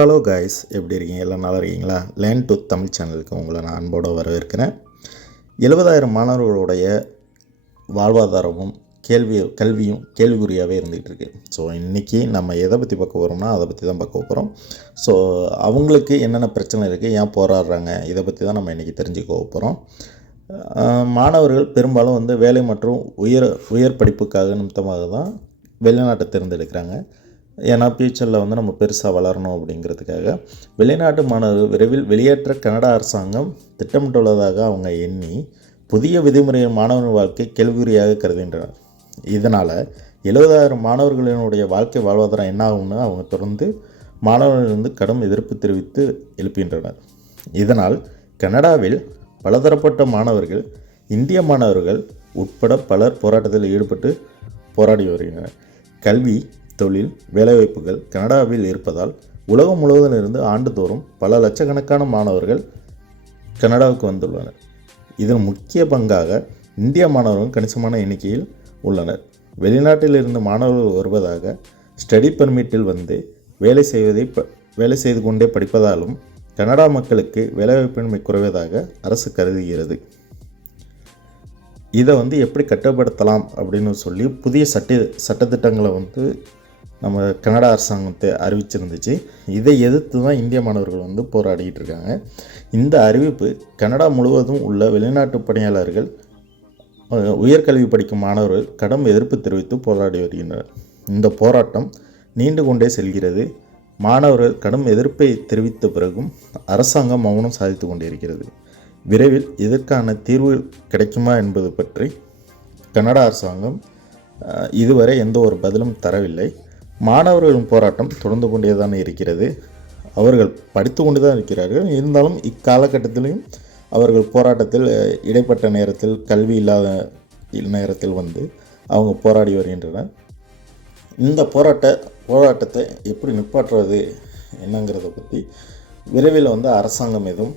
Hello guys எப்படி இருக்கீங்க? எல்லாம் நல்லா இருக்கீங்களா? லேண்ட் டு தமிழ் சேனலுக்கு உங்களை நான் அன்போடு வரவேற்கிறேன். எழுபதாயிரம் மாணவர்களுடைய வாழ்வாதாரமும் கேள்வி கல்வியும் கேள்விக்குறியாகவே இருந்துகிட்டு இருக்கு. ஸோ இன்றைக்கி நம்ம எதை பற்றி பார்க்க போகிறோம்னா அதை பற்றி தான் பார்க்க போகிறோம் ஸோ அவங்களுக்கு என்னென்ன பிரச்சனை இருக்குது ஏன் போராடுறாங்க இதை பற்றி தான் நம்ம இன்றைக்கி தெரிஞ்சுக்க போகிறோம் மாணவர்கள் பெரும்பாலும் வந்து வேலை மற்றும் உயர் உயர் படிப்புக்காக நிமித்தமாக தான் வெளிநாட்டை தேர்ந்தெடுக்கிறாங்க. ஏன்னா ஃபியூச்சரில் வந்து நம்ம பெருசாக வளரணும் அப்படிங்கிறதுக்காக வெளிநாட்டு மாணவர்கள் விரைவில் வெளியேற்ற கனடா அரசாங்கம் திட்டமிட்டுள்ளதாக அவங்க எண்ணி புதிய விதிமுறை மாணவர்கள் வாழ்க்கை கேள்விக்குறியாக கருதுகின்றனர். இதனால் எழுபதாயிரம் மாணவர்களினுடைய வாழ்க்கை வாழ்வாதாரம் என்ன ஆகும்னு அவங்க தொடர்ந்து மாணவர்கள் வந்து கடும் எதிர்ப்பு தெரிவித்து எழுப்புகின்றனர். இதனால் கனடாவில் பலதரப்பட்ட மாணவர்கள் இந்திய மாணவர்கள் உட்பட பலர் போராட்டத்தில் ஈடுபட்டு போராடி வருகின்றனர். கல்வி தொழில் வேலைவாய்ப்புகள் கனடாவில் இருப்பதால் உலகம் முழுவதும் இருந்து ஆண்டுதோறும் பல லட்சக்கணக்கான மாணவர்கள் கனடாவுக்கு வந்துள்ளனர். இதில் முக்கிய பங்காக இந்திய மாணவர்கள் கணிசமான எண்ணிக்கையில் உள்ளனர். வெளிநாட்டில் இருந்து மாணவர்கள் வருவதாக ஸ்டடி பெர்மிட்டில் வந்து வேலை செய்வதை ப வேலை செய்து கொண்டே படிப்பதாலும் கனடா மக்களுக்கு வேலைவாய்ப்பின்மை குறைவதாக அரசு கருதுகிறது. இதை வந்து எப்படி கட்டுப்படுத்தலாம் அப்படின்னு சொல்லி புதிய சட்ட சட்டத்திட்டங்களை வந்து நம்ம கனடா அரசாங்கத்தை அறிவிச்சிருந்துச்சு. இதை எதிர்த்து தான் இந்திய மாணவர்கள் வந்து போராடிக்கிட்டு இருக்காங்க. இந்த அறிவிப்பு கனடா முழுவதும் உள்ள வெளிநாட்டு பணியாளர்கள் உயர்கல்வி படிக்கும் மாணவர்கள் கடும் எதிர்ப்பு தெரிவித்து போராடி வருகின்றனர். இந்த போராட்டம் நீண்டு கொண்டே செல்கிறது. மாணவர்கள் கடும் எதிர்ப்பை தெரிவித்த பிறகும் அரசாங்கம் மௌனம் சாதித்து கொண்டிருக்கிறது. விரைவில் இதற்கான தீர்வு கிடைக்குமா என்பது பற்றி கனடா அரசாங்கம் இதுவரை எந்த ஒரு பதிலும் தரவில்லை. மாணவர்களின் போராட்டம் தொடர்ந்து கொண்டே தான் இருக்கிறது. அவர்கள் படித்து கொண்டு தான் இருக்கிறார்கள். இருந்தாலும் இக்காலகட்டத்திலையும் அவர்கள் போராட்டத்தில் இடைப்பட்ட நேரத்தில் கல்வி இல்லாத நேரத்தில் வந்து அவங்க போராடி வருகின்றனர். இந்த போராட்ட போராட்டத்தை எப்படி நிப்பாற்றுறது என்னங்கிறத பற்றி விரைவில் வந்து அரசாங்கம் எதுவும்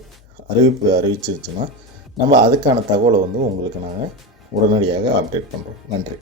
அறிவிப்பு அறிவிச்சிருச்சுன்னா நம்ம அதுக்கான தகவலை வந்து உங்களுக்கு நாங்கள் உடனடியாக அப்டேட் பண்ணுறோம் நன்றி.